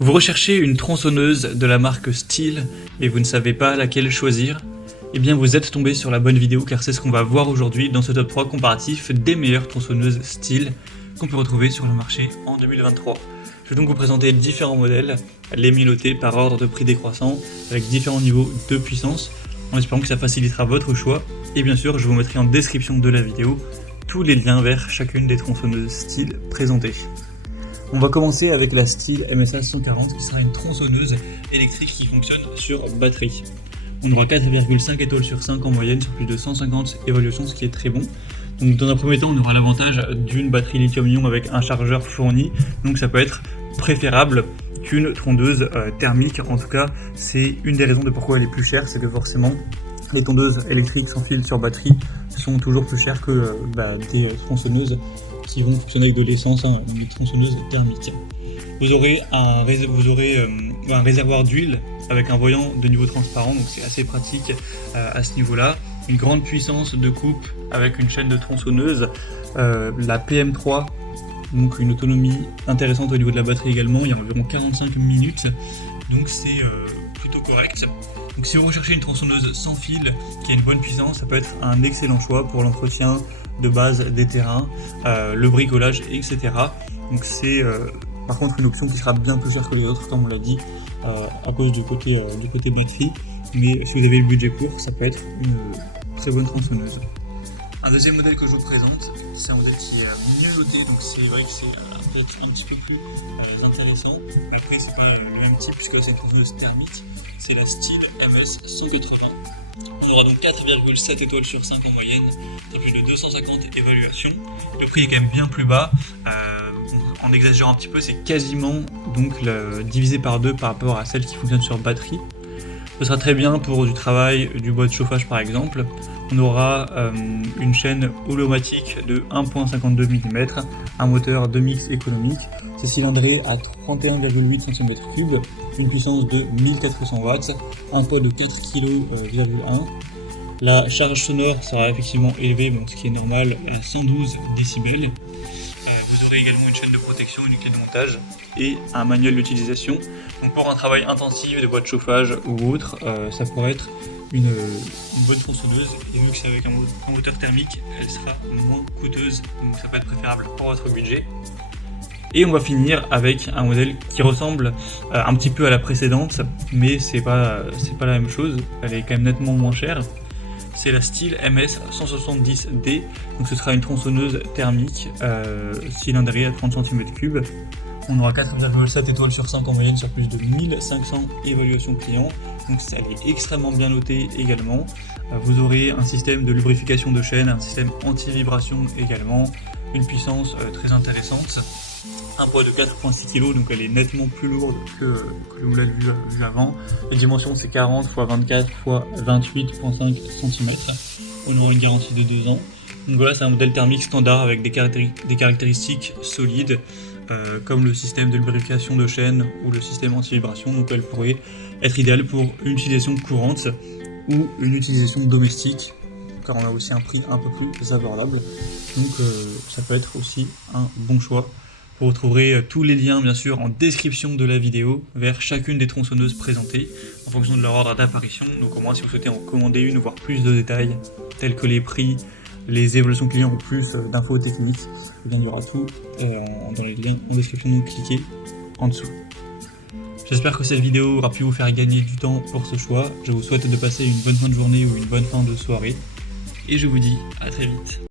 Vous recherchez une tronçonneuse de la marque Stihl et vous ne savez pas laquelle choisir? Eh bien vous êtes tombé sur la bonne vidéo car c'est ce qu'on va voir aujourd'hui dans ce top 3 comparatif des meilleures tronçonneuses Stihl qu'on peut retrouver sur le marché en 2023. Je vais donc vous présenter différents modèles, les miloter par ordre de prix décroissant avec différents niveaux de puissance en espérant que ça facilitera votre choix. Et bien sûr je vous mettrai en description de la vidéo tous les liens vers chacune des tronçonneuses Stihl présentées. On va commencer avec la Stihl MSA 140 qui sera une tronçonneuse électrique qui fonctionne sur batterie. On aura 4,5 étoiles sur 5 en moyenne sur plus de 150 évaluations, ce qui est très bon. Donc dans un premier temps, on aura l'avantage d'une batterie lithium-ion avec un chargeur fourni, donc ça peut être préférable qu'une tondeuse thermique. En tout cas, c'est une des raisons de pourquoi elle est plus chère, c'est que forcément les tondeuses électriques sans fil sur batterie sont toujours plus chères que des tronçonneuses qui vont fonctionner avec de l'essence, une tronçonneuse thermique. Vous aurez un réservoir d'huile avec un voyant de niveau transparent, donc c'est assez pratique à ce niveau-là. Une grande puissance de coupe avec une chaîne de tronçonneuse, la PM3, donc une autonomie intéressante au niveau de la batterie également, il y a environ 45 minutes, donc c'est plutôt correct. Donc si vous recherchez une tronçonneuse sans fil qui a une bonne puissance, ça peut être un excellent choix pour l'entretien de base des terrains, le bricolage, etc. Donc c'est par contre une option qui sera bien plus chère que les autres, comme on l'a dit, à cause du côté batterie. Mais si vous avez le budget pour, ça peut être une très bonne tronçonneuse. Un deuxième modèle que je vous présente, c'est un modèle qui est mieux noté, donc c'est vrai que c'est peut-être un petit peu plus intéressant. Mais après, c'est pas le même type puisque c'est une tronçonneuse thermique. C'est la Stihl MS 180. On aura donc 4,7 étoiles sur 5 en moyenne, sur plus de 250 évaluations. Le prix est quand même bien plus bas. En exagérant un petit peu, c'est quasiment donc divisé par 2 par rapport à celle qui fonctionne sur batterie. Ce sera très bien pour du travail, du bois de chauffage par exemple. On aura une chaîne holomatique de 1,52 mm, un moteur de mix économique. C'est cylindré à 31,8 cm3, une puissance de 1400 watts, un poids de 4,1 kg. La charge sonore sera effectivement élevée, ce qui est normal, à 112 décibels. Vous aurez également une chaîne de protection, une clé de montage et un manuel d'utilisation. Donc pour un travail intensif de bois de chauffage ou autre, ça pourrait être une bonne tronçonneuse. Et vu que c'est avec un moteur thermique, elle sera moins coûteuse, donc ça peut être préférable pour votre budget. Et on va finir avec un modèle qui ressemble un petit peu à la précédente, mais c'est pas la même chose, elle est quand même nettement moins chère. C'est la Stihl MS 170D, donc ce sera une tronçonneuse thermique cylindrée à 30 cm3. On aura 4,7 étoiles sur 5 en moyenne sur plus de 1500 évaluations clients, donc ça est extrêmement bien noté également. Vous aurez un système de lubrification de chaîne, un système anti-vibration également, une puissance très intéressante. Un poids de 4,6 kg, donc elle est nettement plus lourde que vous l'avez vu avant. Les dimensions c'est 40 x 24 x 28,5 cm. On aura une garantie de 2 ans. Donc voilà, c'est un modèle thermique standard avec des caractéristiques solides, comme le système de lubrification de chaîne ou le système anti-vibration. Donc elle pourrait être idéale pour une utilisation courante ou une utilisation domestique, car on a aussi un prix un peu plus abordable. Donc ça peut être aussi un bon choix. Vous retrouverez tous les liens bien sûr en description de la vidéo vers chacune des tronçonneuses présentées en fonction de leur ordre d'apparition. Donc au moins si vous souhaitez en commander une ou voir plus de détails tels que les prix, les évaluations clients ou plus d'infos techniques, eh bien, il y aura tout dans les liens en description, donc cliquez en dessous. J'espère que cette vidéo aura pu vous faire gagner du temps pour ce choix. Je vous souhaite de passer une bonne fin de journée ou une bonne fin de soirée et je vous dis à très vite.